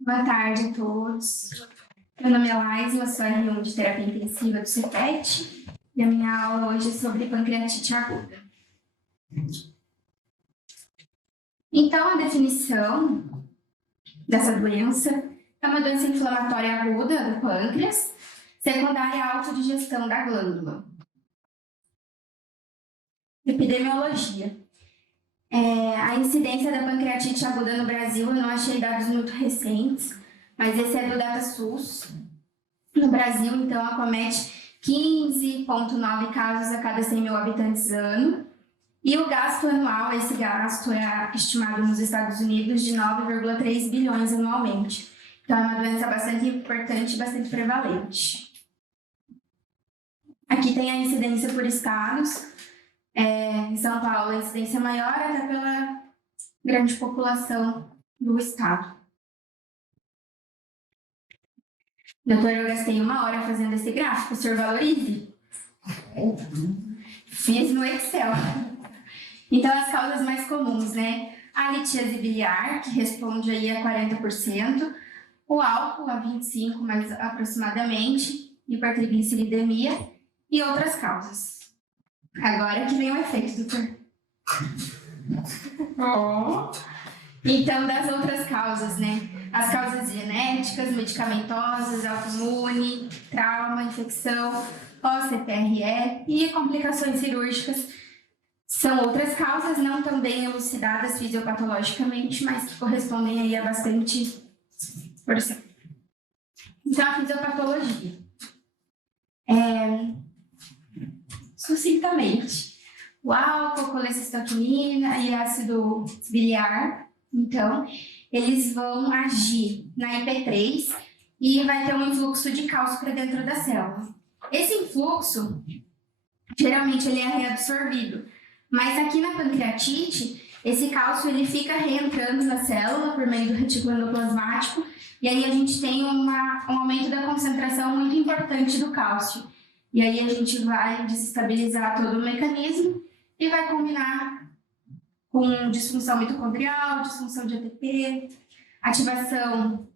Boa tarde a todos. Meu nome é Laisma, sou R1 de terapia intensiva do CEPET e a minha aula hoje é sobre pancreatite aguda. Então, a definição dessa doença é uma doença inflamatória aguda do pâncreas, secundária à autodigestão da glândula. Epidemiologia. A incidência da pancreatite aguda no Brasil, eu não achei dados muito recentes, mas esse é do DataSUS. No Brasil, então, acomete 15,9 casos a cada 100 mil habitantes ano. E o gasto anual, esse gasto é estimado nos Estados Unidos de 9,3 bilhões anualmente. Então, é uma doença bastante importante e bastante prevalente. Aqui tem a incidência por estados. Em São Paulo, a incidência maior até pela grande população do estado. Doutor, eu gastei 1 hora fazendo esse gráfico, o senhor valorize? Fiz no Excel. Então, as causas mais comuns, né? A litíase biliar, que responde aí a 40%, o álcool, a 25%, mais aproximadamente, hipertrigliceridemia e outras causas. Agora que vem o efeito, doutor. Então, das outras causas, né? As causas genéticas, medicamentosas, autoimune, trauma, infecção, pós-CPRE e complicações cirúrgicas são outras causas não tão bem elucidadas fisiopatologicamente, mas que correspondem aí a bastante porção. Então, a fisiopatologia. Sucintamente, o álcool, colecistoquinina e ácido biliar, então, eles vão agir na IP3 e vai ter um influxo de cálcio para dentro da célula. Esse influxo, geralmente, ele é reabsorvido, mas aqui na pancreatite, esse cálcio ele fica reentrando na célula por meio do retículo endoplasmático e aí a gente tem um aumento da concentração muito importante do cálcio. E aí a gente vai desestabilizar todo o mecanismo e vai combinar com disfunção mitocondrial, disfunção de ATP, ativação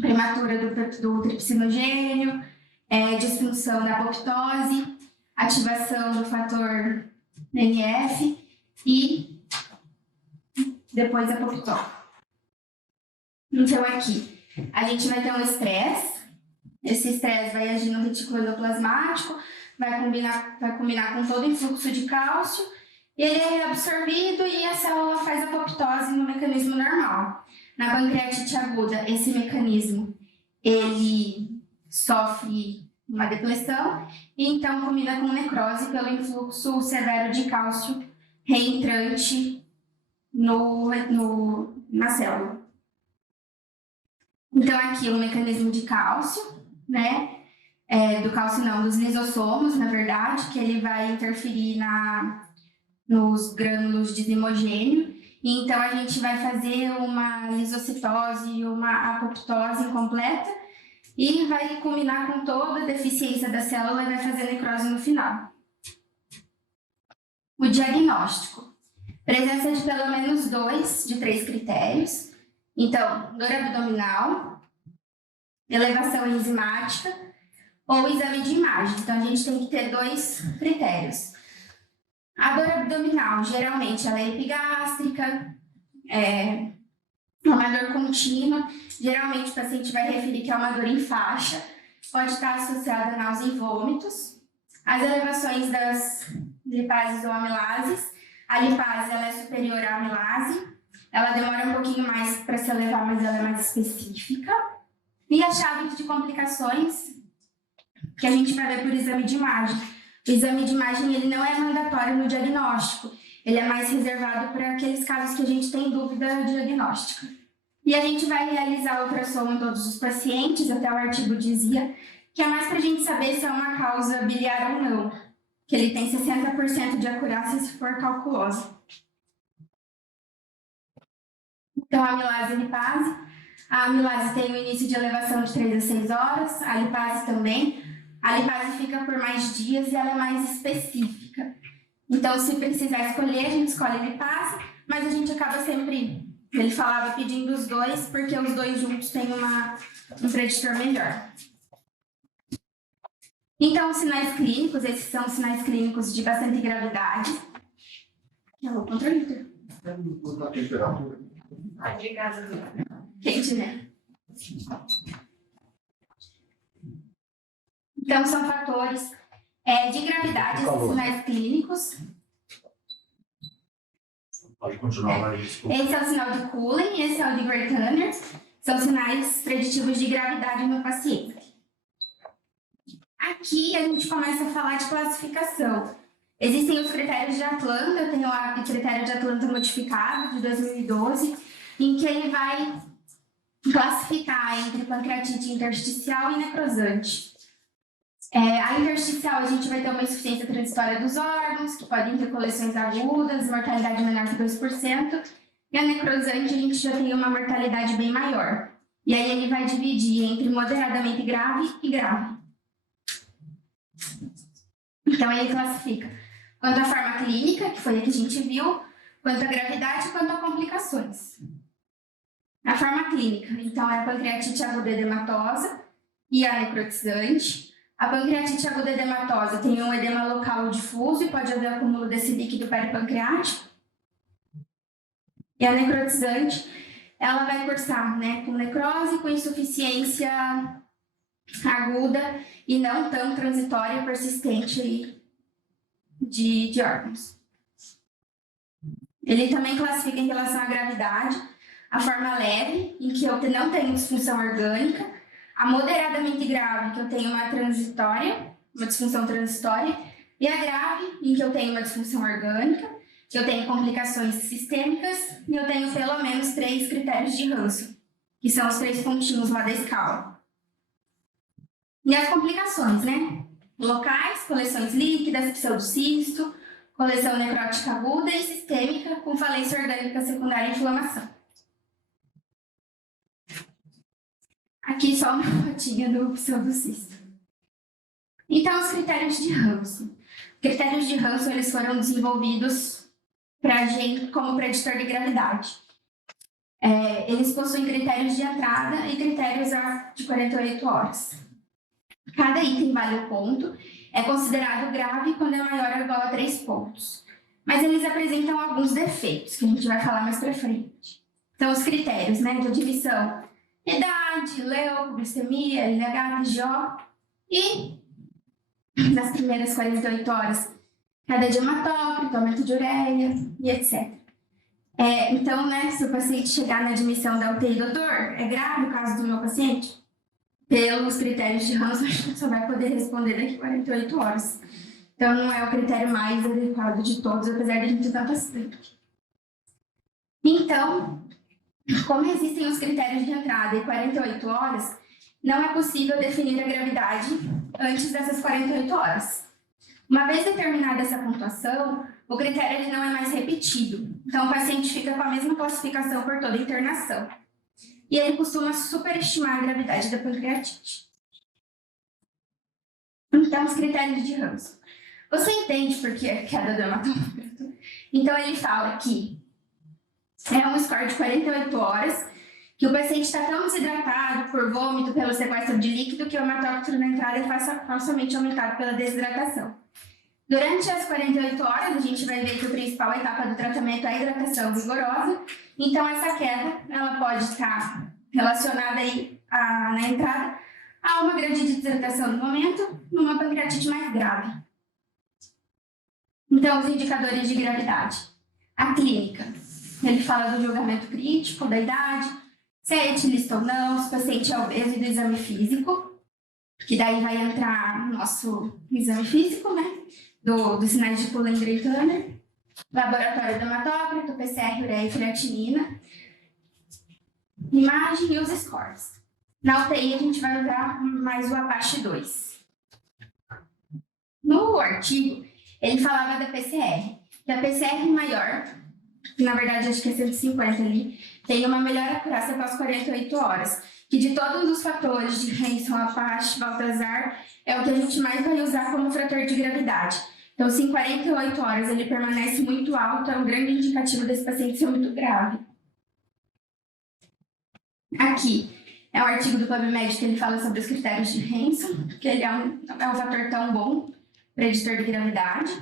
prematura do tripsinogênio, disfunção da apoptose, ativação do fator NF e depois a apoptose. Então aqui a gente vai ter um estresse. Esse estresse vai agir no retículo endoplasmático, vai combinar com todo o influxo de cálcio, ele é reabsorvido e a célula faz apoptose no mecanismo normal. Na pancreatite aguda, esse mecanismo ele sofre uma depressão e então combina com necrose pelo influxo severo de cálcio reentrante na célula. Então aqui o mecanismo de cálcio, né? Do cálcio não, dos lisossomos, na verdade, que ele vai interferir nos grânulos de zimogênio. E então a gente vai fazer uma lisocitose e uma apoptose incompleta e vai combinar com toda a deficiência da célula e vai fazer necrose no final. O diagnóstico. Presença de pelo menos 2 de 3 critérios. Então, dor abdominal, elevação enzimática ou exame de imagem. Então, a gente tem que ter 2 critérios. A dor abdominal, geralmente, ela é epigástrica, uma dor contínua. Geralmente, o paciente vai referir que é uma dor em faixa, pode estar associada a náusea e vômitos. As elevações das lipases ou amilases. A lipase ela é superior à amilase, ela demora um pouquinho mais para se elevar, mas ela é mais específica. E a chave de complicações, que a gente vai ver por exame de imagem. O exame de imagem ele não é mandatório no diagnóstico, ele é mais reservado para aqueles casos que a gente tem dúvida diagnóstica. E a gente vai realizar ultrassom em todos os pacientes, até o artigo dizia, que é mais para a gente saber se é uma causa biliar ou não, que ele tem 60% de acurácia se for calculosa. Então, a amilase e a lipase. A amilase tem o início de elevação de 3 a 6 horas, a lipase também. A lipase fica por mais dias e ela é mais específica. Então, se precisar escolher, a gente escolhe a lipase, mas a gente acaba sempre Ele falava pedindo os dois, porque os dois juntos têm um preditor melhor. Então, os sinais clínicos, esses são sinais clínicos de bastante gravidade. Eu vou controle. A temperatura. Obrigada. Quente, né? Então, são fatores de gravidade, esses sinais clínicos. Pode continuar lá. Desculpa. Esse é o sinal de Cullen, esse é o de Gray-Tanner. São sinais preditivos de gravidade no paciente. Aqui a gente começa a falar de classificação. Existem os critérios de Atlanta, eu tenho o critério de Atlanta modificado, de 2012, em que ele vai classificar entre pancreatite intersticial e necrosante. A intersticial, a gente vai ter uma insuficiência transitória dos órgãos, que podem ter coleções agudas, mortalidade menor que 2%, e a necrosante, a gente já tem uma mortalidade bem maior. E aí ele vai dividir entre moderadamente grave e grave. Então ele classifica quanto à forma clínica, que foi a que a gente viu, quanto à gravidade e quanto a complicações. A forma clínica, então, é a pancreatite aguda edematosa e a necrotizante. A pancreatite aguda edematosa tem um edema local difuso e pode haver acúmulo desse líquido peripancreático. E a necrotizante, ela vai cursar, né, com necrose, com insuficiência aguda e não tão transitória e persistente de órgãos. Ele também classifica em relação à gravidade a forma leve, em que eu não tenho disfunção orgânica, a moderadamente grave, que eu tenho uma disfunção transitória, e a grave, em que eu tenho uma disfunção orgânica, que eu tenho complicações sistêmicas, e eu tenho pelo menos 3 critérios de Hansen, que são os 3 pontinhos lá da escala. E as complicações, né? Locais, coleções líquidas, pseudocisto, coleção necrótica aguda e sistêmica com falência orgânica secundária e inflamação. Aqui só uma fotinha do pseudocisto. Então, os critérios de Hansen. Os critérios de Hansen, eles foram desenvolvidos para a gente como preditor de gravidade. Eles possuem critérios de entrada e critérios de 48 horas. Cada item vale um ponto, é considerado grave quando é maior ou igual a 3 pontos. Mas eles apresentam alguns defeitos, que a gente vai falar mais para frente. Então, os critérios, né, de admissão: idade, leuco, glicemia, LH, PJO e, nas primeiras 48 horas, cada de hematócrito, aumento de ureia e etc. Então, né, se o paciente chegar na admissão da UTI, doutor, é grave o caso do meu paciente? Pelos critérios de Hansen, a gente só vai poder responder daqui a 48 horas. Então, não é o critério mais adequado de todos, apesar de a gente usar bastante. Então, como existem os critérios de entrada e 48 horas, não é possível definir a gravidade antes dessas 48 horas. Uma vez determinada essa pontuação, o critério ele não é mais repetido. Então, o paciente fica com a mesma classificação por toda a internação. E ele costuma superestimar a gravidade da pancreatite. Então, os critérios de Hansen. Você entende por que é queda do hematócrito? Então, ele fala que é um score de 48 horas, que o paciente está tão desidratado por vômito, pelo sequestro de líquido, que o hematócrito na entrada é falsamente aumentado pela desidratação. Durante as 48 horas, a gente vai ver que a principal etapa do tratamento é a hidratação vigorosa. Então, essa queda ela pode estar relacionada aí na entrada a uma grande desidratação no momento, numa pancreatite mais grave. Então, os indicadores de gravidade. A clínica. Ele fala do julgamento crítico, da idade, se é etilista ou não, se o paciente é obeso e do exame físico, que daí vai entrar no nosso exame físico, né? Dos sinais de Cullen e Gray-Tanner, laboratório do hematócrito, PCR, ureia e creatinina, imagem e os scores. Na UTI a gente vai usar mais o Apache 2. No artigo, ele falava da PCR, que a PCR maior, que na verdade acho que é 150 ali, tem uma melhor acurácia após 48 horas, que de todos os fatores de Hansen, Apache, Baltazar, é o que a gente mais vai usar como fator de gravidade. Então, se em 48 horas ele permanece muito alto, é um grande indicativo desse paciente ser muito grave. Aqui é um artigo do PubMed que ele fala sobre os critérios de Hanson, que ele é um fator tão bom preditor de gravidade.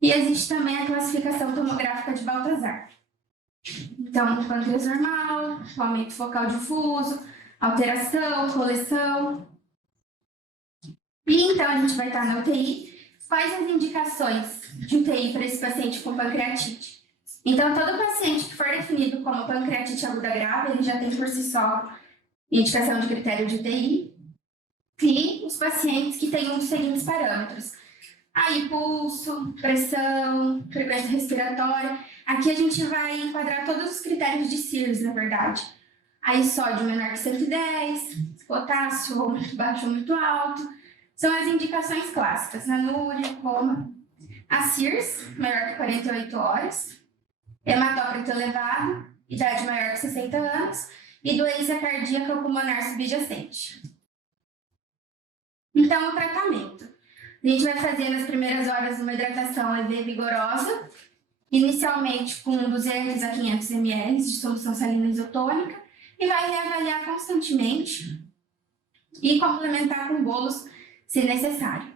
E existe também a classificação tomográfica de Baltazar. Então, pâncreas normal, aumento focal difuso, alteração, coleção. E então a gente vai estar na UTI. Quais as indicações de UTI para esse paciente com pancreatite? Então, todo paciente que for definido como pancreatite aguda grave, ele já tem por si só indicação de critério de UTI. E os pacientes que têm um dos seguintes parâmetros. Aí, pulso, pressão, frequência respiratória. Aqui a gente vai enquadrar todos os critérios de Sears, na verdade. Aí, sódio menor que 110, potássio ou muito baixo ou muito alto. São as indicações clássicas, anúria, coma. A Sears, maior que 48 horas. Hematócrito elevado, idade maior que 60 anos. E doença cardíaca ou pulmonar subjacente. Então, o tratamento. A gente vai fazer nas primeiras horas uma hidratação EV vigorosa, inicialmente com 200 a 500 ml de solução salina isotônica, e vai reavaliar constantemente e complementar com bolos, se necessário.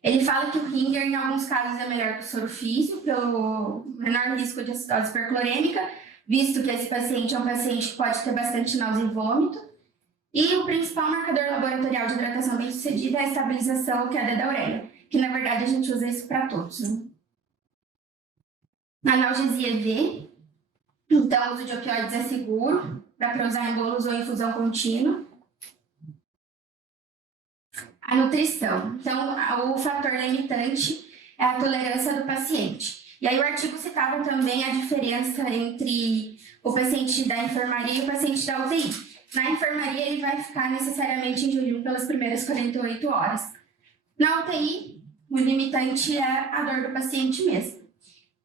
Ele fala que o Ringer, em alguns casos, é melhor que o soro físio, pelo menor risco de acidose hiperclorêmica, visto que esse paciente é um paciente que pode ter bastante náusea e vômito. E o principal marcador laboratorial de hidratação bem-sucedida é a estabilização ou queda da ureia, que na verdade a gente usa isso para todos, né? Analgesia EV, então o uso de opioides é seguro, dá para usar em bolos ou infusão contínua. A nutrição, então o fator limitante é a tolerância do paciente. E aí o artigo citava também a diferença entre o paciente da enfermaria e o paciente da UTI. Na enfermaria, ele vai ficar necessariamente em jejum pelas primeiras 48 horas. Na UTI, o limitante é a dor do paciente mesmo.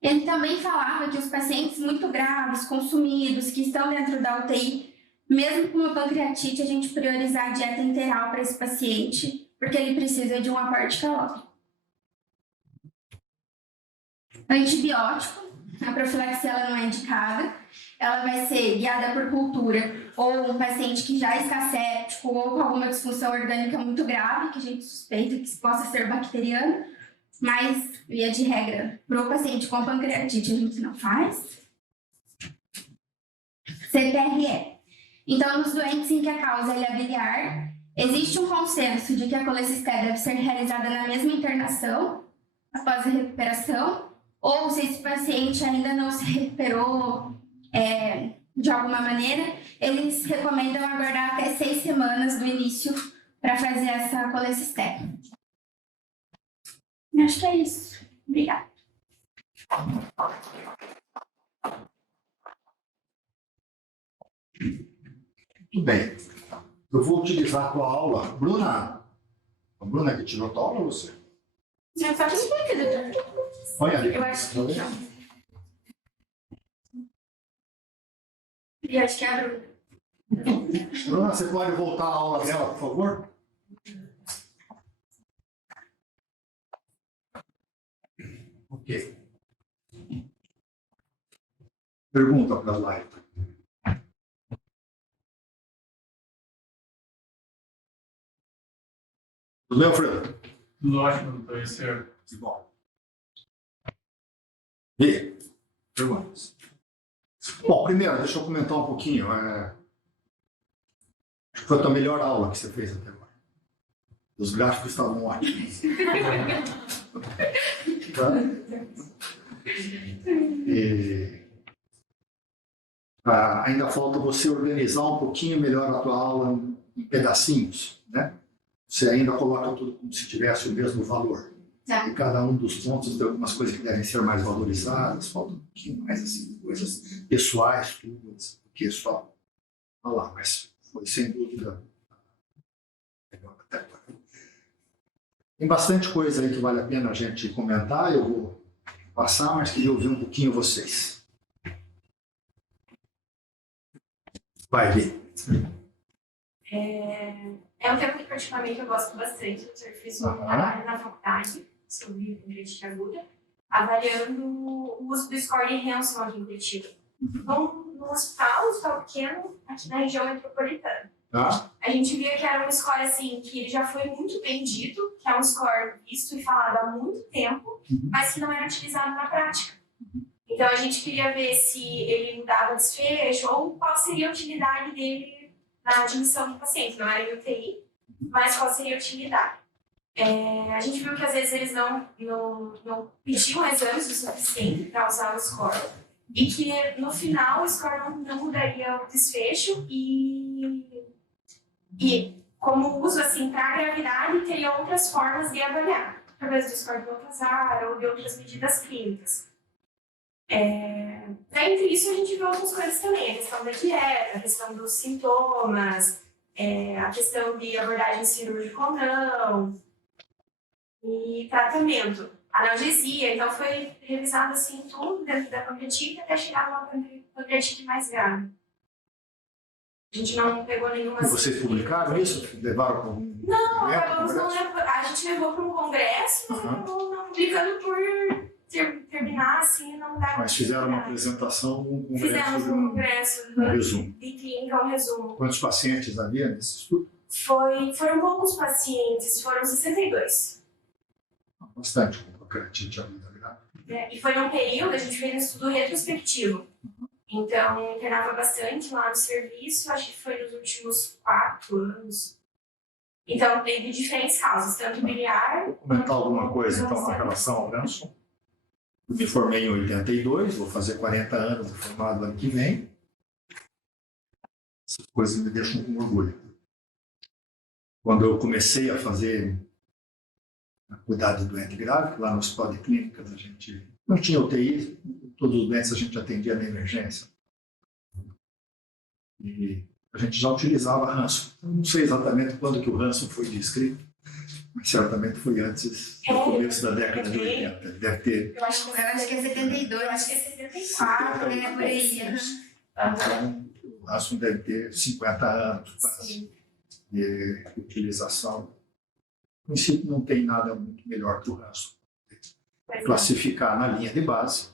Ele também falava que os pacientes muito graves, consumidos, que estão dentro da UTI, mesmo com uma pancreatite, a gente priorizar a dieta integral para esse paciente, porque ele precisa de um aporte calórico. Antibiótico, a profilaxia ela não é indicada, ela vai ser guiada por cultura ou um paciente que já está séptico ou com alguma disfunção orgânica muito grave, que a gente suspeita que possa ser bacteriano, mas, via de regra, para o paciente com pancreatite a gente não faz. CTRE. Então, nos doentes em que a causa é a biliar, existe um consenso de que a colecistésia deve ser realizada na mesma internação, após a recuperação, ou se esse paciente ainda não se recuperou de alguma maneira, eles recomendam aguardar até 6 semanas do início para fazer essa colecistésia. Acho que é isso. Obrigada. Tudo bem. Eu vou utilizar a tua aula. Bruna, a Bruna que tirou a tua aula ou você? Eu só tinha aqui, doutor. Olha ali. Eu acho que não. Eu acho que é a Bruna. Bruna, você pode voltar à aula dela, por favor? Ok. Pergunta para a live. Tudo bem, Alfredo? Tudo ótimo, doutor. Esse é... Bom. E perguntas? Bom, primeiro, deixa eu comentar um pouquinho. Acho que foi a tua melhor aula que você fez até agora. Os gráficos estavam ótimos. Tá? Ainda falta você organizar um pouquinho melhor a tua aula em pedacinhos, né? Você ainda coloca tudo como se tivesse o mesmo valor. Tá. E cada um dos pontos tem algumas coisas que devem ser mais valorizadas, falta um pouquinho mais assim, coisas pessoais, tudo, do que só falar, mas foi sem dúvida. Tem bastante coisa aí que vale a pena a gente comentar, eu vou passar, mas queria ouvir um pouquinho vocês. Vai, Vi. É um tema que particularmente eu gosto bastante. Eu fiz um trabalho na faculdade sobre pancreatite aguda, avaliando o uso do score de Hanson aqui em Curitiba. Então, no um hospital pequeno, aqui na região metropolitana. Tá? A gente via que era um score, assim, que ele já foi muito bem dito, que é um score visto e falado há muito tempo, mas que não era utilizado na prática. Então, a gente queria ver se ele mudava desfecho ou qual seria a utilidade dele na admissão do paciente. Não era em UTI, mas qual seria a utilidade. A gente viu que, às vezes, eles não pediam exames o suficiente para usar o score e que, no final, o score não mudaria o desfecho e como uso, assim, para a gravidade, teria outras formas de avaliar, através do score do Baltazar ou de outras medidas clínicas. Entre isso, a gente vê outras coisas também, a questão da dieta, a questão dos sintomas, a questão de abordagem cirúrgica ou não, e tratamento, analgesia. Então, foi revisado assim tudo dentro da pancreatite até chegar numa pancreatite mais grave. A gente não pegou nenhuma... E vocês publicaram isso? Levaram para um... Não, acabamos não levando. A gente levou para um congresso, mas acabou não publicando por terminar assim, não dá. Mas fizeram uma apresentação num congresso. Fizemos um congresso resumo. de clínica, um resumo. Quantos pacientes havia nesse estudo? Foram poucos pacientes, foram 62. Bastante, com pancreatite aguda grave. E foi num período, a gente fez um estudo retrospectivo. Então, internava bastante lá no serviço, acho que foi nos últimos 4 anos. Então, de diferentes causas, tanto biliar... Vou comentar alguma coisa, então, com relação ao Ganson. Eu me formei em 82, vou fazer 40 anos de formado ano que vem. Essas coisas me deixam com orgulho. Quando eu comecei a cuidar de doente grave, lá no hospital de clínicas, a gente não tinha UTI, todos os doentes a gente atendia na emergência. E a gente já utilizava ranço. Eu não sei exatamente quando que o ranço foi descrito, mas certamente foi antes do começo da década de 80. Deve ter... Eu acho que é 72, eu acho que é 74, por aí. Então, o ranço deve ter 50 anos quase de utilização. No princípio, não tem nada muito melhor que o ranço. Classificar na linha de base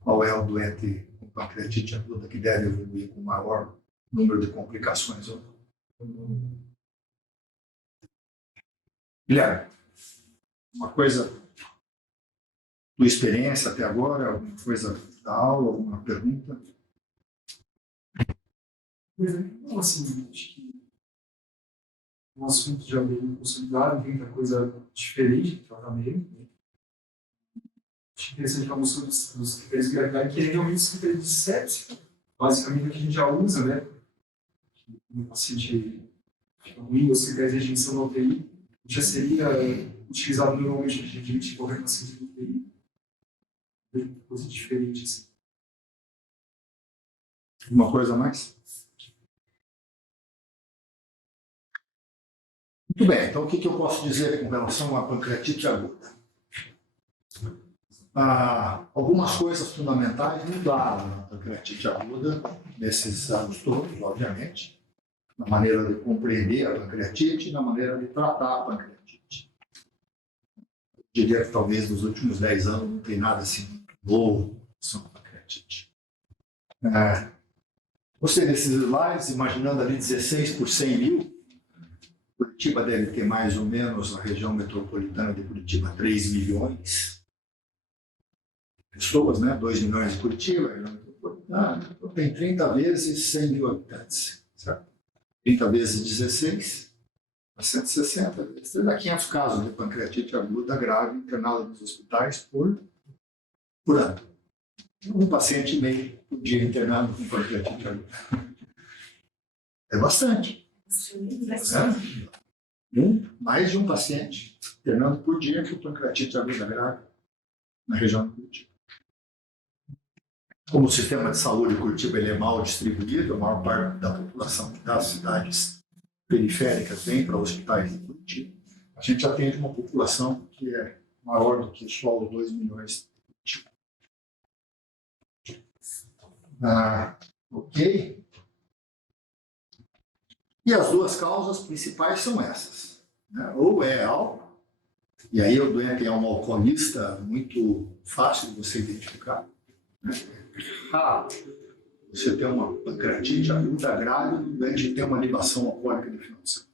qual é o doente com pancreatite aguda que deve evoluir com maior número de complicações. Guilherme, uma coisa, tua experiência até agora, alguma coisa da aula, alguma pergunta? Não, assim, acho que um assunto já bem consolidado, tem muita coisa diferente de tratamento. Né? Acho interessante que a moção dos critérios de gravidade, que é realmente os critérios de sepse, basicamente é o que a gente já usa, né? Um paciente fica ruim, os critérios de admissão na UTI, já seria utilizado normalmente para admitir qualquer paciente na UTI. Tem coisa diferente, assim. Alguma coisa a mais? Muito bem, então o que eu posso dizer com relação à pancreatite aguda? Algumas coisas fundamentais mudaram na pancreatite aguda nesses anos todos, obviamente, na maneira de compreender a pancreatite e na maneira de tratar a pancreatite. Eu diria que talvez nos últimos 10 anos não tem nada assim novo sobre a pancreatite. Gostei desses slides, imaginando ali 16 por 100 mil. Curitiba deve ter mais ou menos, a região metropolitana de Curitiba, 3 milhões de pessoas, né? 2 milhões de Curitiba, então tem 30 vezes 100 mil habitantes, certo? 30 vezes 16, 160 vezes. Dá 500 casos de pancreatite aguda grave internada nos hospitais por ano. Um paciente e meio por dia internado com pancreatite aguda. É bastante. Mais de um paciente internando por dia com pancreatite aguda grave na região de Curitiba. Como o sistema de saúde de Curitiba ele é mal distribuído, a maior parte da população das cidades periféricas vem para hospitais de Curitiba, a gente atende uma população que é maior do que só os 2 milhões de Curitiba. Ok? E as duas causas principais são essas. Né? Ou é álcool, e aí o doente é um alcoolista muito fácil de você identificar. Né? você ter uma pancreatite aguda grave, o doente tem uma libação alcoólica no final de semana.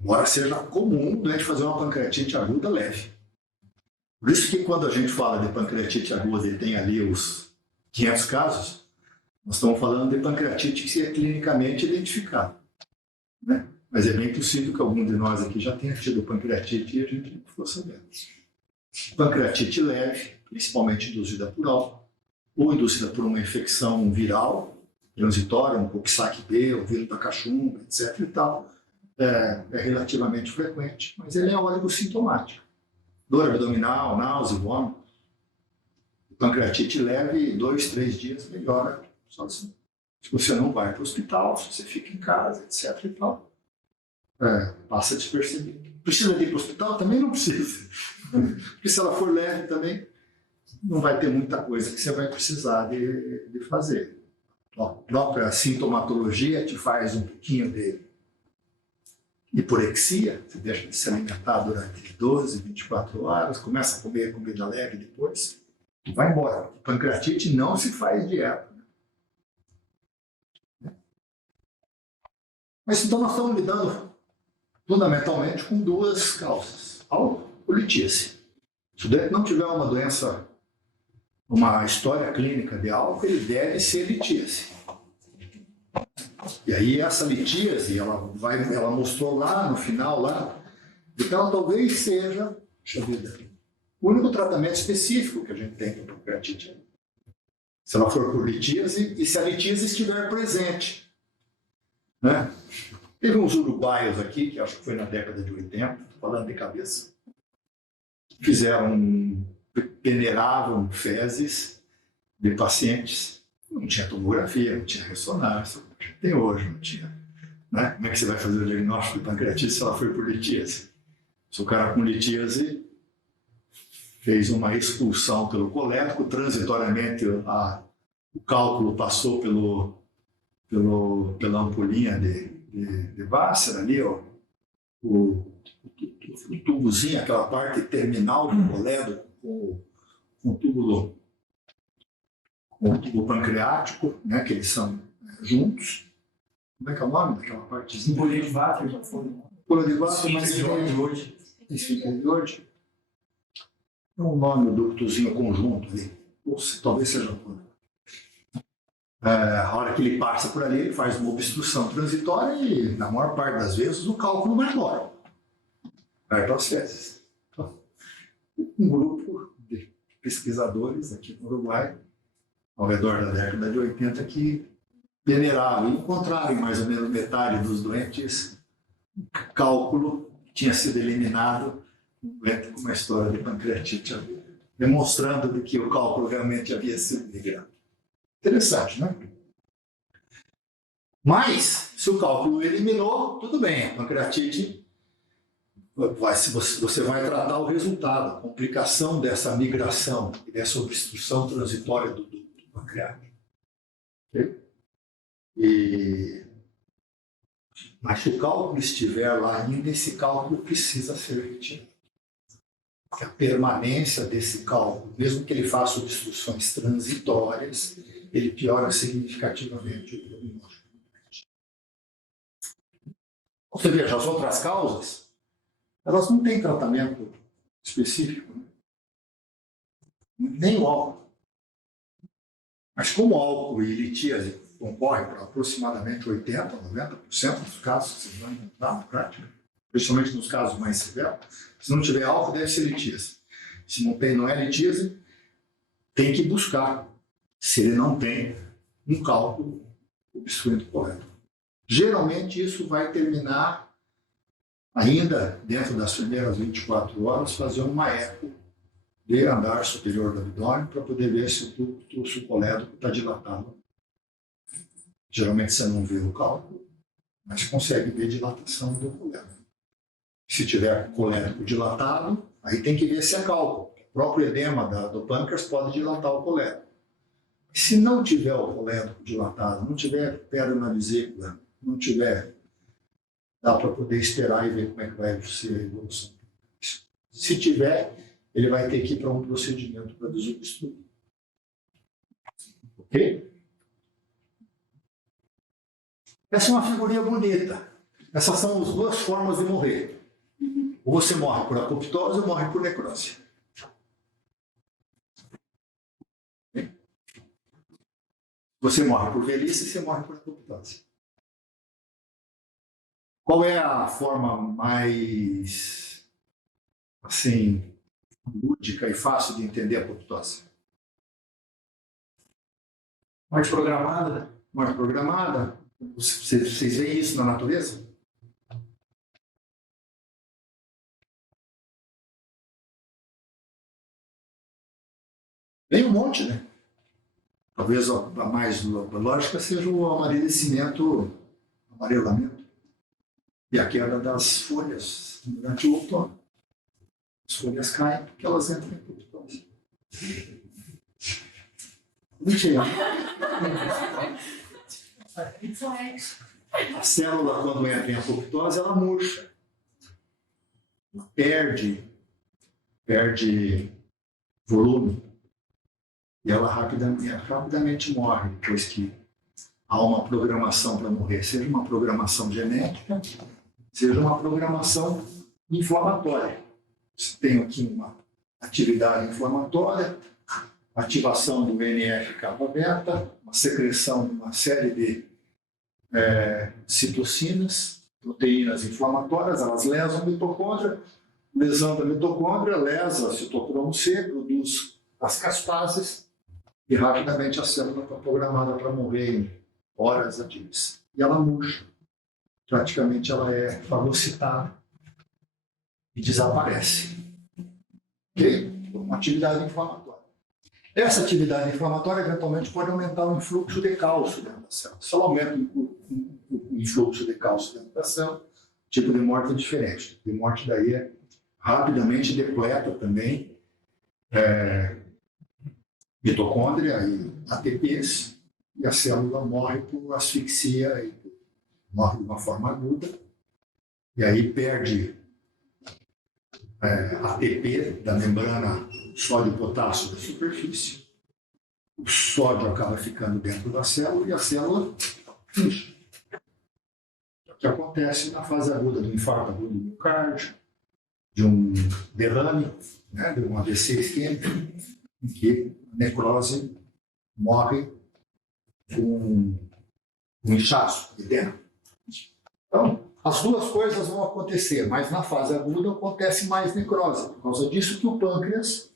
Embora seja comum o doente fazer uma pancreatite aguda leve. Por isso que quando a gente fala de pancreatite aguda e tem ali os 500 casos, nós estamos falando de pancreatite que é clinicamente identificada. Né? Mas é bem possível que algum de nós aqui já tenha tido pancreatite e a gente não ficou sabendo. Pancreatite leve, principalmente induzida por álcool, ou induzida por uma infecção viral, transitória, um Coxsackie-B, o vírus da cachumba, etc. e tal, é relativamente frequente, mas ele é oligosintomático. Dor abdominal, náusea, vômito. Pancreatite leve, 2, 3 dias melhora sozinho. Se você não vai para o hospital, se você fica em casa, etc. e tal, passa despercebido. Precisa de ir para o hospital? Também não precisa. Porque se ela for leve também, não vai ter muita coisa que você vai precisar de fazer. A própria sintomatologia te faz um pouquinho de hiporexia, você deixa de se alimentar durante 12, 24 horas, começa a comer comida leve depois, e vai embora. Pancreatite não se faz dieta. Mas então nós estamos lidando fundamentalmente com duas causas. Álcool, litíase. Se o doente não tiver uma doença, uma história clínica de álcool, ele deve ser litíase. E aí essa litíase, ela mostrou lá no final, então ela talvez seja, o único tratamento específico que a gente tem para pancreatite. Se ela for por litíase e se a litíase estiver presente. Né? Teve uns uruguaios aqui, que acho que foi na década de 80, falando de cabeça, peneiravam fezes de pacientes, não tinha tomografia, não tinha ressonância, tem hoje, não tinha. Né? Como é que você vai fazer o diagnóstico de pancreatite se ela foi por litíase? Se o cara com litíase fez uma expulsão pelo colético, transitoriamente o cálculo passou pela ampolinha de Vassar ali, ó, o tubozinho, aquela parte terminal do colédo com o túbulo pancreático, né, que eles são juntos. Como é que é o nome daquela partezinha? Ampolinha de Vassar já foi. Ampolinha de Vassar, mas hoje. Esfíncter é um nome do ductozinho conjunto ali. Ou talvez seja a hora que ele passa por ali, ele faz uma obstrução transitória e, na maior parte das vezes, o cálculo vai embora. Vai para as fezes. Então, um grupo de pesquisadores aqui no Uruguai, ao redor da década de 80, que peneiraram e encontraram mais ou menos metade dos doentes. O cálculo tinha sido eliminado, com uma história de pancreatite, demonstrando que o cálculo realmente havia sido migrado. Interessante, né? Mas, se o cálculo eliminou, tudo bem, a pancreatite, você vai tratar o resultado, a complicação dessa migração e dessa obstrução transitória do ducto pancreático. Okay? Mas se o cálculo estiver lá ainda, esse cálculo precisa ser retirado. A permanência desse cálculo, mesmo que ele faça obstruções transitórias, ele piora significativamente o prognóstico. Você veja, as outras causas, elas não têm tratamento específico. Né? Nem o álcool. Mas como o álcool e litíase concorrem para aproximadamente 80%, 90% dos casos que você vai encontrar na prática, principalmente nos casos mais severos, se não tiver álcool, deve ser litíase. Se não é litíase, tem que buscar se ele não tem um cálculo obstruindo correto. Geralmente isso vai terminar, ainda dentro das primeiras 24 horas, fazer uma eco de andar superior do abdômen para poder ver se o ducto sucolédrico está dilatado. Geralmente você não vê o cálculo, mas consegue ver dilatação do colédrico. Se tiver colédrico dilatado, aí tem que ver se é cálculo. O próprio edema do pâncreas pode dilatar o colédrico. Se não tiver o colédrico dilatado, não tiver pedra na vesícula, não tiver, dá para poder esperar e ver como é que vai ser a evolução. Se tiver, ele vai ter que ir para um procedimento para desobstruir. Ok? Essa é uma figurinha bonita. Essas são as duas formas de morrer. Ou você morre por apoptose ou morre por necrose. Você morre por velhice e você morre por apoptose. Qual é a forma mais, assim, lúdica e fácil de entender a apoptose? Morte programada. Morte programada. Vocês veem isso na natureza? Tem um monte, né? Talvez a mais lógica seja o amarelamento e a queda das folhas durante o outono. As folhas caem porque elas entram em apoptose. Mentira. A célula, quando entra em apoptose, ela murcha. Perde volume. E ela rapidamente morre, depois que há uma programação para morrer. Seja uma programação genética, seja uma programação inflamatória. Você tem aqui uma atividade inflamatória, ativação do NF-kappa-beta, uma secreção de uma série de citocinas, proteínas inflamatórias, elas lesam a mitocôndria. Lesando a mitocôndria, lesa a citocromo C, produz as caspases e rapidamente a célula está programada para morrer em horas a dias. E ela murcha. Praticamente ela é fagocitada e desaparece. Ok? Uma atividade inflamatória. Essa atividade inflamatória eventualmente pode aumentar o influxo de cálcio dentro da célula. Se ela aumenta o influxo de cálcio dentro da célula, o tipo de morte é diferente. O tipo de morte daí rapidamente depleta também mitocôndria e ATPs, e a célula morre por asfixia, e morre de uma forma aguda, e aí perde ATP da membrana sódio-potássio da superfície, o sódio acaba ficando dentro da célula e a célula incha. O que acontece na fase aguda do infarto agudo do miocárdio, de um derrame, né, de um AVC isquêmico, em que a necrose morre com um inchaço de dentro. Então, as duas coisas vão acontecer, mas na fase aguda acontece mais necrose. Por causa disso que o pâncreas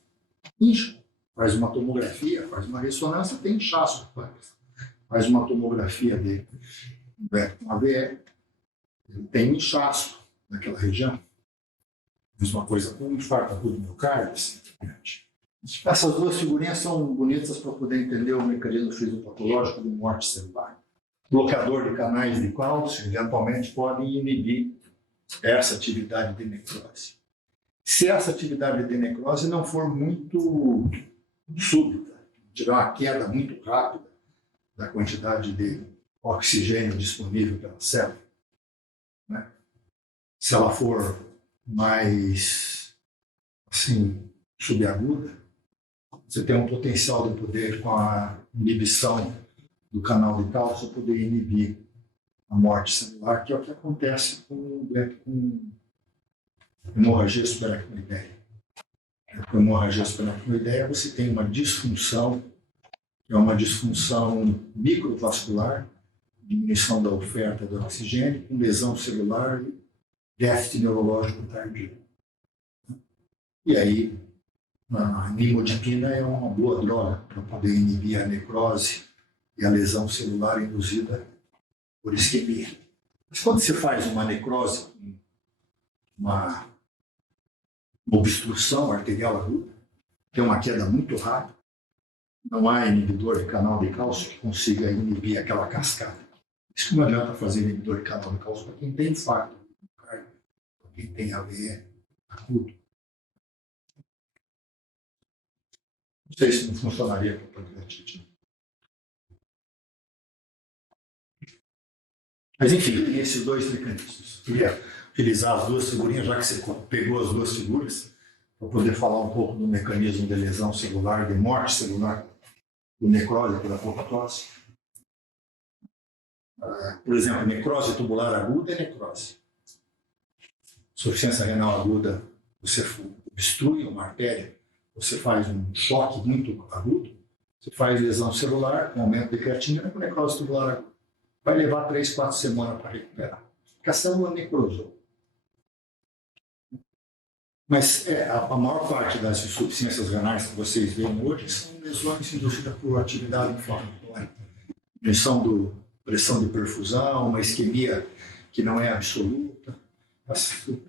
incha. Faz uma tomografia, faz uma ressonância, tem inchaço do pâncreas. Faz uma tomografia de um AVE, ele tem inchaço naquela região. Mesma coisa com o infarto agudo do miocárdio. Essas duas figurinhas são bonitas para poder entender o mecanismo fisiopatológico de morte celular. Bloqueador de canais de cálcio, eventualmente, podem inibir essa atividade de necrose. Se essa atividade de necrose não for muito súbita, tiver uma queda muito rápida da quantidade de oxigênio disponível pela célula, né? Se ela for mais, assim, subaguda, você tem um potencial de poder, com a inibição do canal de cálcio, poder inibir a morte celular, que é o que acontece com hemorragia subaracnoideia. Com hemorragia subaracnoideia, você tem uma disfunção, que é uma disfunção microvascular, diminuição da oferta do oxigênio, com lesão celular e déficit neurológico tardio. E aí, a nimodipina é uma boa droga para poder inibir a necrose e a lesão celular induzida por isquemia. Mas quando você faz uma necrose, uma obstrução arterial aguda, tem uma queda muito rápida, não há inibidor de canal de cálcio que consiga inibir aquela cascata. Isso que não adianta fazer inibidor de canal de cálcio para quem tem infarto, para quem tem AVE agudo. Não sei se não funcionaria para pancreatite. Mas, enfim, tem esses dois mecanismos. Queria utilizar as duas figurinhas, já que você pegou as duas figuras, para poder falar um pouco do mecanismo de lesão celular, de morte celular por necrose, por apoptose. Por exemplo, necrose tubular aguda é necrose. Insuficiência renal aguda, você obstrui uma artéria, você faz um choque muito agudo, você faz lesão celular, com aumento de creatinina, com necrose tubular aguda. Vai levar 3, 4 semanas para recuperar. Porque a célula necrosou. Mas a maior parte das insuficiências renais que vocês veem hoje são lesões induzidas por atividade inflamatória. Pressão de perfusão, uma isquemia que não é absoluta.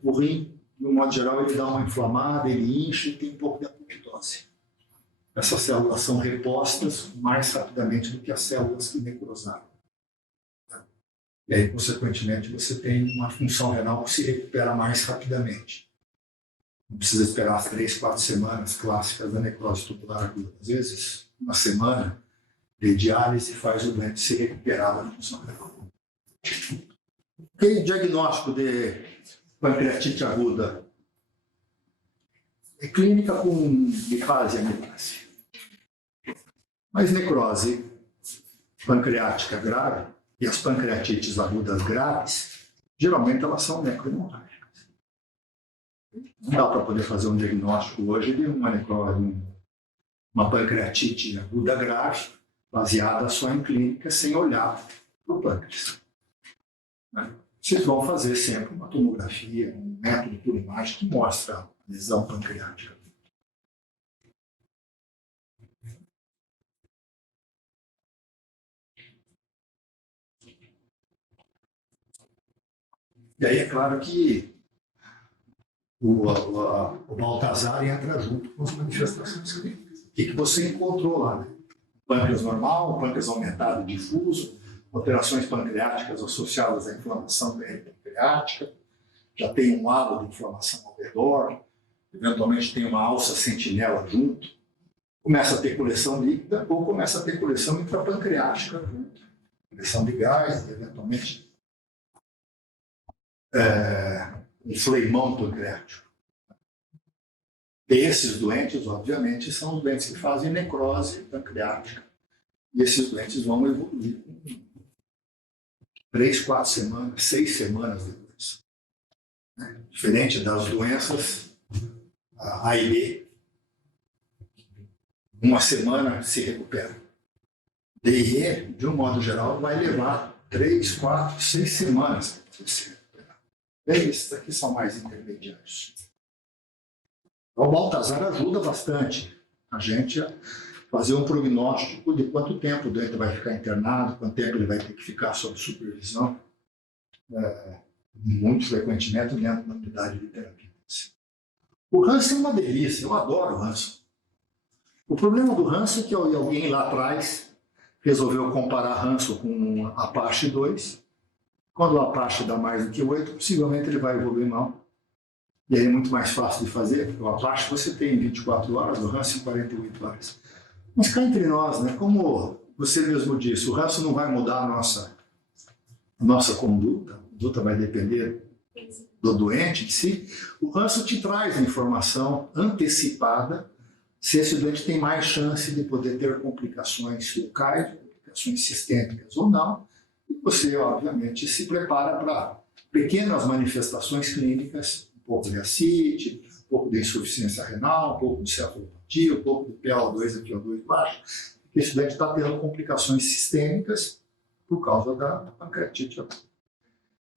O rim, de um modo geral, ele dá uma inflamada, ele incha e tem um pouco de apoptose. Essas células são repostas mais rapidamente do que as células que necrosaram. E aí, consequentemente, você tem uma função renal que se recupera mais rapidamente. Não precisa esperar as 3, 4 semanas clássicas da necrose tubular aguda. Às vezes, uma semana de diálise faz o doente se recuperar da função renal. Ok? Diagnóstico de pancreatite aguda. É clínica com bifase amilácea. Mas necrose pancreática grave e as pancreatites agudas graves, geralmente elas são necrohemorrágicas. Não dá para poder fazer um diagnóstico hoje de uma necrose, uma pancreatite aguda grave, baseada só em clínica, sem olhar para o pâncreas. Vocês vão fazer sempre uma tomografia, um método por imagem que mostra a lesão pancreática. E aí é claro que o Baltazar entra junto com as manifestações clínicas. O que você encontrou lá? Né? Pâncreas normal, pâncreas aumentado difuso, alterações pancreáticas associadas à inflamação pancreática, já tem um halo de inflamação ao redor, eventualmente tem uma alça sentinela junto, começa a ter coleção líquida ou começa a ter coleção intrapancreática junto, coleção de gás, eventualmente um fleimão pancreático. Esses doentes, obviamente, são os doentes que fazem necrose pancreática. E esses doentes vão evoluir com 3, 4 semanas, 6 semanas depois. Diferente das doenças A e B, uma semana se recupera. D e E, de um modo geral, vai levar 3, 4, 6 semanas para se recuperar. Esses aqui são mais intermediários. O Baltazar ajuda bastante a gente a fazer um prognóstico de quanto tempo o doente vai ficar internado, quanto tempo ele vai ter que ficar sob supervisão, muito frequentemente dentro da unidade de terapia. O Hansen é uma delícia, eu adoro o Hansen. O problema do Hansen é que alguém lá atrás resolveu comparar Hansen com a Apache 2. Quando o Apache dá mais do que 8, possivelmente ele vai evoluir mal. E aí é muito mais fácil de fazer, porque o Apache você tem 24 horas, o Hansen 48 horas. Mas cá entre nós, né, como você mesmo disse, o Hansen não vai mudar a nossa conduta, a conduta vai depender do doente em si. O Hansen te traz a informação antecipada se esse doente tem mais chance de poder ter complicações locais, complicações sistêmicas ou não. E você, obviamente, se prepara para pequenas manifestações clínicas, um pouco de ascite, um pouco de insuficiência renal, um pouco de cefalopatia, um pouco de PaO2 e PO2 baixo, porque esse doente está tendo complicações sistêmicas por causa da pancreatite aguda.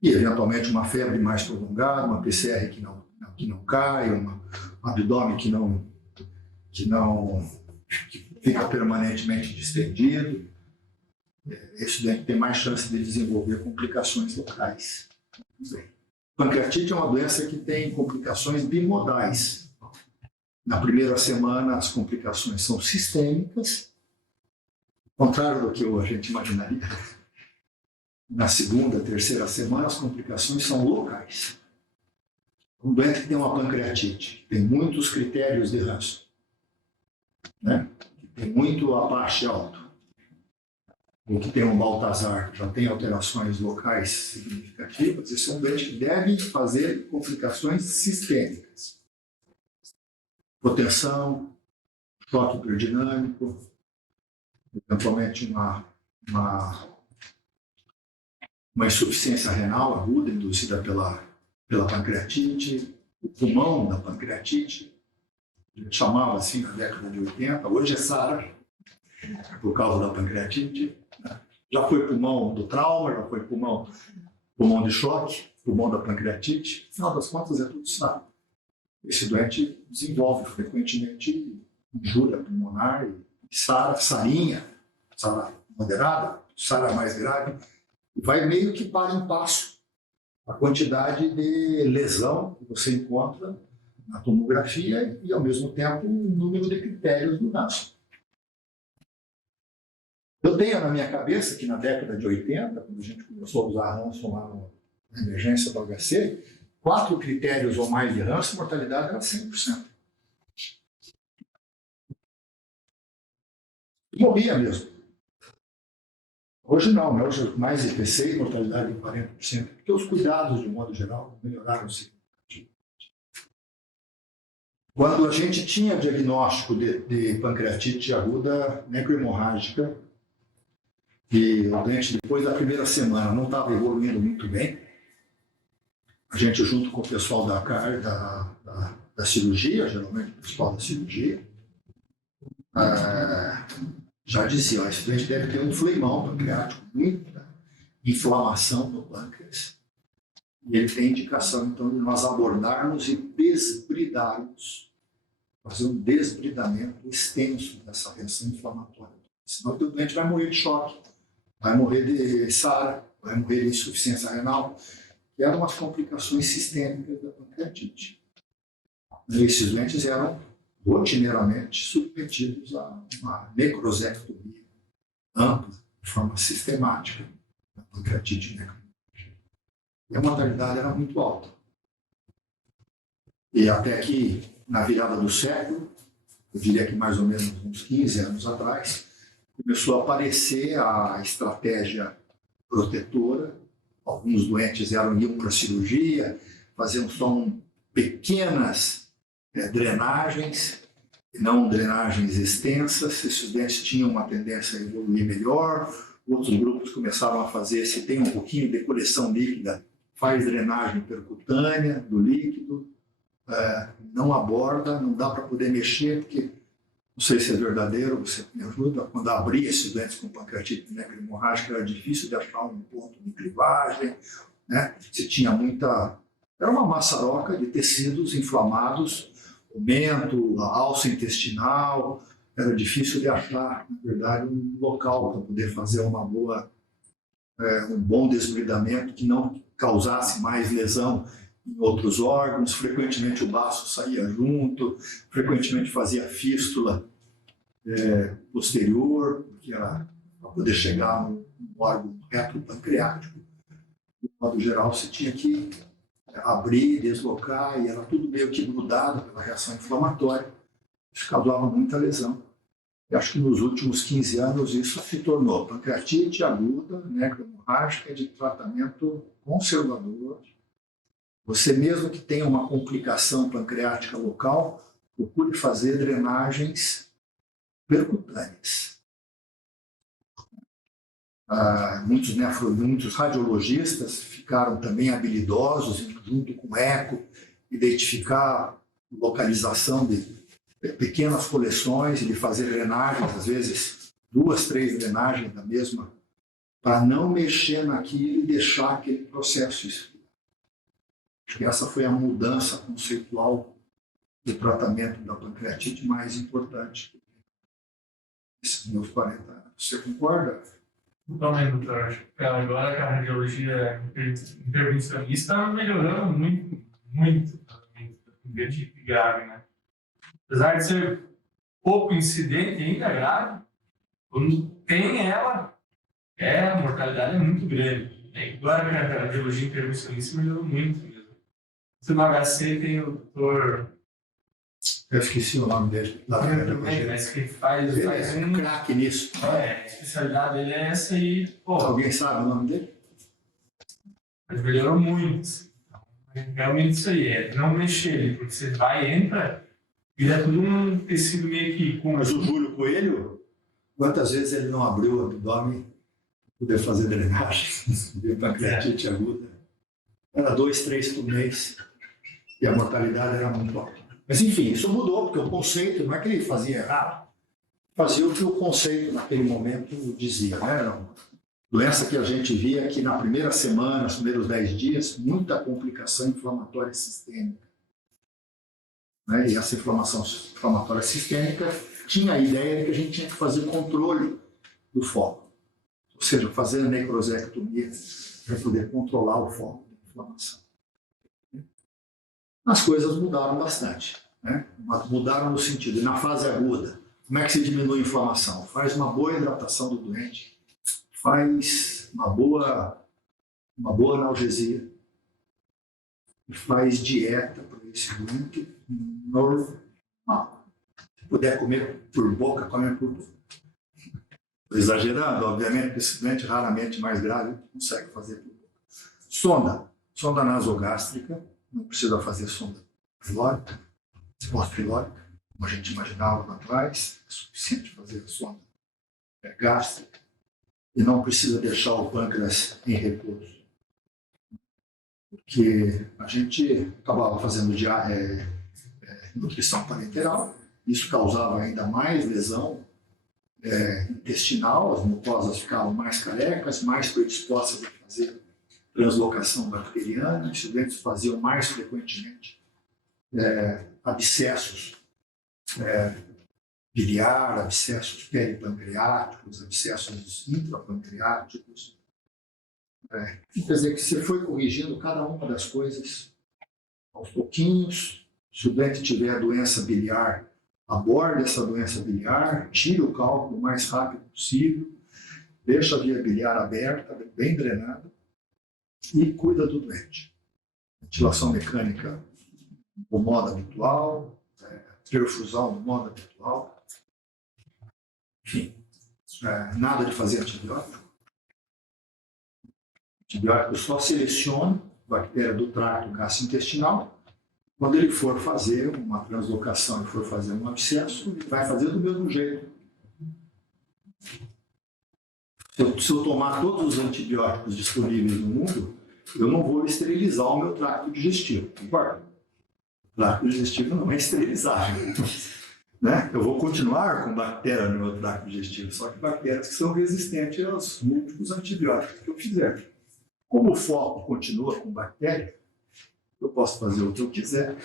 E, eventualmente, uma febre mais prolongada, uma PCR que não cai, um abdômen que fica permanentemente distendido. Esse doente tem mais chance de desenvolver complicações locais. Pancreatite é uma doença que tem complicações bimodais. Na primeira semana, as complicações são sistêmicas, ao contrário do que a gente imaginaria. Na segunda, terceira semana, as complicações são locais. Um doente que tem uma pancreatite, tem muitos critérios de Hansen, né? Tem muito Apache alto, ou que tem um Baltazar, que já tem alterações locais significativas, esse é um doente que deve fazer complicações sistêmicas. Hipotensão, choque hiperdinâmico, eventualmente uma insuficiência renal aguda induzida pela pancreatite, o pulmão da pancreatite, a gente chamava assim na década de 80, hoje é SARA, por causa da pancreatite. Já foi pulmão do trauma, já foi pulmão de choque, pulmão da pancreatite. No final das contas, é tudo SARA. Esse doente desenvolve frequentemente injúria pulmonar e SARA, SARinha, SARA moderada, SARA mais grave, e vai meio que para em passo a quantidade de lesão que você encontra na tomografia e, ao mesmo tempo, o número de critérios do NASP. Eu tenho na minha cabeça que na década de 80, quando a gente começou a usar Hanson lá na emergência do HC, 4 critérios ou mais de Hanson, a mortalidade era 100%. Morria mesmo. Hoje não, né? Hoje mais IPC e mortalidade de 40%, porque os cuidados, de modo geral, melhoraram significativamente. Quando a gente tinha diagnóstico de pancreatite aguda necrohemorrágica, e o doente, depois da primeira semana, não estava evoluindo muito bem, a gente, junto com o pessoal da cirurgia, geralmente o pessoal da cirurgia, já dizia, esse doente deve ter um fleimão pancreático, muita inflamação no pâncreas, e ele tem indicação, então, de nós abordarmos e desbridarmos, fazer um desbridamento extenso dessa reação inflamatória. Senão o doente vai morrer de choque, vai morrer de SARA, vai morrer de insuficiência renal, que eram as complicações sistêmicas da pancreatite. E esses doentes eram rotineiramente submetidos a uma necrosectomia ampla, de forma sistemática, da pancreatite necromorrágica. E a mortalidade era muito alta. E até que, na virada do século, eu diria que mais ou menos uns 15 anos atrás, começou a aparecer a estratégia protetora. Alguns doentes iam para a cirurgia, faziam só pequenas drenagens, não drenagens extensas. Esses doentes tinham uma tendência a evoluir melhor. Outros grupos começaram a fazer, se tem um pouquinho de coleção líquida, faz drenagem percutânea do líquido, não aborda, não dá para poder mexer, porque não sei se é verdadeiro, você me ajuda, quando abria esses doentes com pancreatite necrohemorrágica era difícil de achar um ponto de clivagem, né? Você tinha era uma maçaroca de tecidos inflamados, o mento, a alça intestinal, era difícil de achar, na verdade, um local para poder fazer um bom desbridamento que não causasse mais lesão em outros órgãos. Frequentemente o baço saía junto, frequentemente fazia fístula posterior, que era para poder chegar no órgão retropancreático. De modo geral, você tinha que abrir, deslocar, e era tudo meio que grudado pela reação inflamatória. Isso causava muita lesão. E acho que nos últimos 15 anos isso se tornou pancreatite aguda, necrohemorrágica, de tratamento conservador. Você mesmo que tenha uma complicação pancreática local, procure fazer drenagens percutâneas. Muitos radiologistas ficaram também habilidosos, junto com eco, identificar localização de pequenas coleções e de fazer drenagens, às vezes 2, 3 drenagens da mesma, para não mexer naquilo e deixar aquele processo. Acho que essa foi a mudança conceitual do tratamento da pancreatite mais importante nesses meus 40 anos. Você concorda? Totalmente, doutor. Acho que agora que a radiologia intervencionista está melhorando muito o tratamento da pancreatite grave, né? Apesar de ser pouco incidente, ainda grave, quando tem ela, a mortalidade é muito grande. Agora que a radiologia intervencionista melhorou muito mesmo. No HC tem o doutor... Eu esqueci o nome dele. Também, mas que faz um craque nisso. A especialidade dele é essa e, Alguém sabe o nome dele? Mas melhorou muito. Então, realmente isso aí, não mexer, porque você vai, entra, vira tudo um tecido meio que com... Mas o Júlio Coelho Quantas vezes ele não abriu o abdômen para poder fazer drenagem de pancreatite aguda? Era 2, 3 por mês e a mortalidade era muito alta. Mas enfim, isso mudou, porque o conceito, não é que ele fazia errado, fazia o que o conceito naquele momento dizia, né? Era uma doença que a gente via que na primeira semana, nos primeiros 10 dias, muita complicação inflamatória sistêmica. Né? E essa inflamação inflamatória sistêmica tinha a ideia de que a gente tinha que fazer controle do foco. Ou seja, fazer a necrosectomia para poder controlar o foco da inflamação. As coisas mudaram bastante. Né? Mudaram no sentido, na fase aguda, como é que se diminui a inflamação? Faz uma boa hidratação do doente, faz uma boa analgesia, e faz dieta para esse doente normal. Se puder comer por boca, come por boca. Estou exagerando, obviamente, porque esse doente raramente mais grave consegue fazer por boca. Sonda nasogástrica, não precisa fazer sonda pilórica, pós-pilórica, como a gente imaginava lá atrás, é suficiente fazer a sonda gástrica e não precisa deixar o pâncreas em repouso. Porque a gente acabava fazendo nutrição parenteral, isso causava ainda mais lesão intestinal, as mucosas ficavam mais carecas, mais predispostas a fazer translocação bacteriana, os doentes faziam mais frequentemente abscessos biliar, abscessos peripancreáticos, abscessos intrapancreáticos. Quer dizer que você foi corrigindo cada uma das coisas aos pouquinhos. Se o doente tiver doença biliar, aborde essa doença biliar, tire o cálculo o mais rápido possível, deixa a via biliar aberta, bem drenada, e cuida do doente. Ventilação mecânica no modo habitual, perfusão no modo habitual. Enfim, nada de fazer antibiótico. Antibiótico só seleciona bactéria do trato gastrointestinal. Quando ele for fazer uma translocação e for fazer um abscesso, ele vai fazer do mesmo jeito. Se eu tomar todos os antibióticos disponíveis no mundo, eu não vou esterilizar o meu trato digestivo, concorda? O trato digestivo não é esterilizável. Né? Eu vou continuar com bactéria no meu trato digestivo, só que bactérias que são resistentes aos múltiplos antibióticos que eu fizer. Como o foco continua com bactéria, eu posso fazer o que eu quiser,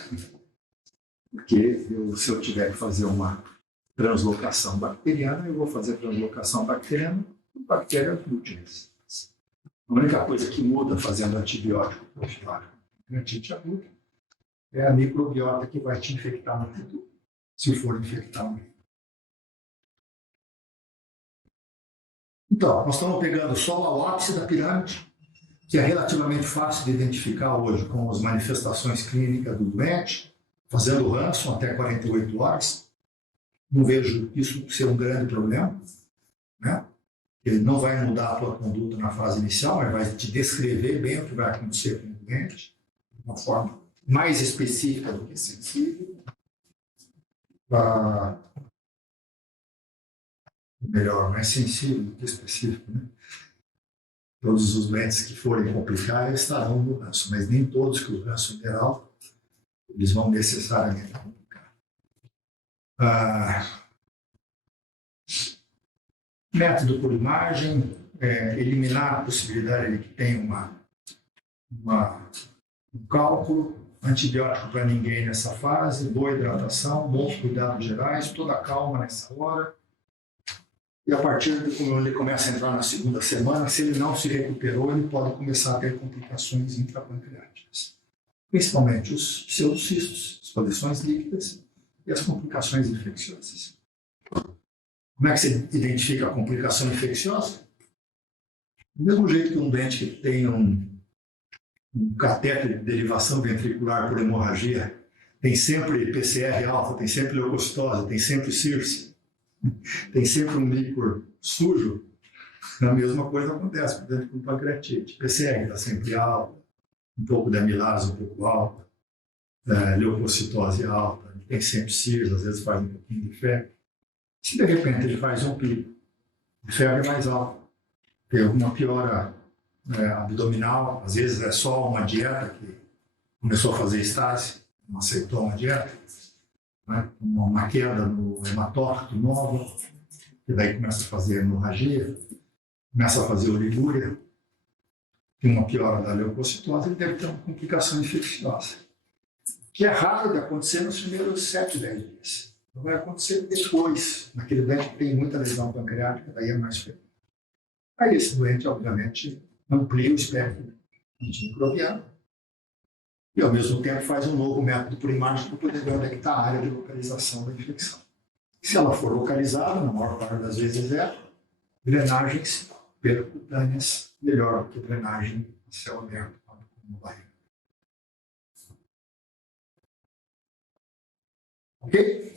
porque se eu tiver que fazer uma translocação bacteriana, eu vou fazer translocação bacteriana com bactérias úteis. A única coisa que muda fazendo antibiótico profilático antibiótico aguda é a microbiota que vai te infectar no futuro, se for infectar um. Então, nós estamos pegando só o ápice da pirâmide, que é relativamente fácil de identificar hoje com as manifestações clínicas do doente, fazendo ranço até 48 horas. Não vejo isso ser um grande problema, né? Ele não vai mudar a tua conduta na fase inicial, mas vai te descrever bem o que vai acontecer com o doente, de uma forma mais específica do que sensível. Melhor, mais sensível do que específico, né? Todos os doentes que forem complicar estarão no ranço, mas nem todos que o ranço geral eles vão necessariamente complicar. Método por imagem, eliminar a possibilidade de que tenha um cálculo, antibiótico para ninguém nessa fase, boa hidratação, bons cuidados gerais, toda a calma nessa hora. E a partir de quando ele começa a entrar na segunda semana, se ele não se recuperou, ele pode começar a ter complicações intrapancreáticas. Principalmente os pseudocistos, as coleções líquidas e as complicações infecciosas. Como é que você identifica a complicação infecciosa? Do mesmo jeito que um doente que tem um catéter de derivação ventricular por hemorragia, tem sempre PCR alta, tem sempre leucocitose, tem sempre circe, tem sempre um líquor sujo, a mesma coisa acontece dentro do pancreatite. PCR está sempre alta, um pouco de amilase um pouco alta, leucocitose alta, tem sempre circe, às vezes faz um pouquinho de febre. Se de repente ele faz um pico febre mais alta. Tem alguma piora abdominal, às vezes é só uma dieta que começou a fazer estase, não aceitou uma dieta, né? Uma queda no hematócrito nova, que daí começa a fazer hemorragia, começa a fazer oliguria, tem uma piora da leucocitose, ele deve ter uma complicação infecciosa, que é raro de acontecer nos primeiros 7, 10 dias. Então vai acontecer depois, naquele doente que tem muita lesão pancreática, daí é mais frequente. Aí esse doente, obviamente, amplia o espectro antimicrobiano e, ao mesmo tempo, faz um novo método por imagem para poder ver onde é que está a área de localização da infecção. Se ela for localizada, na maior parte das vezes drenagens percutâneas melhor do que drenagem a céu aberto, como barriga. Ok?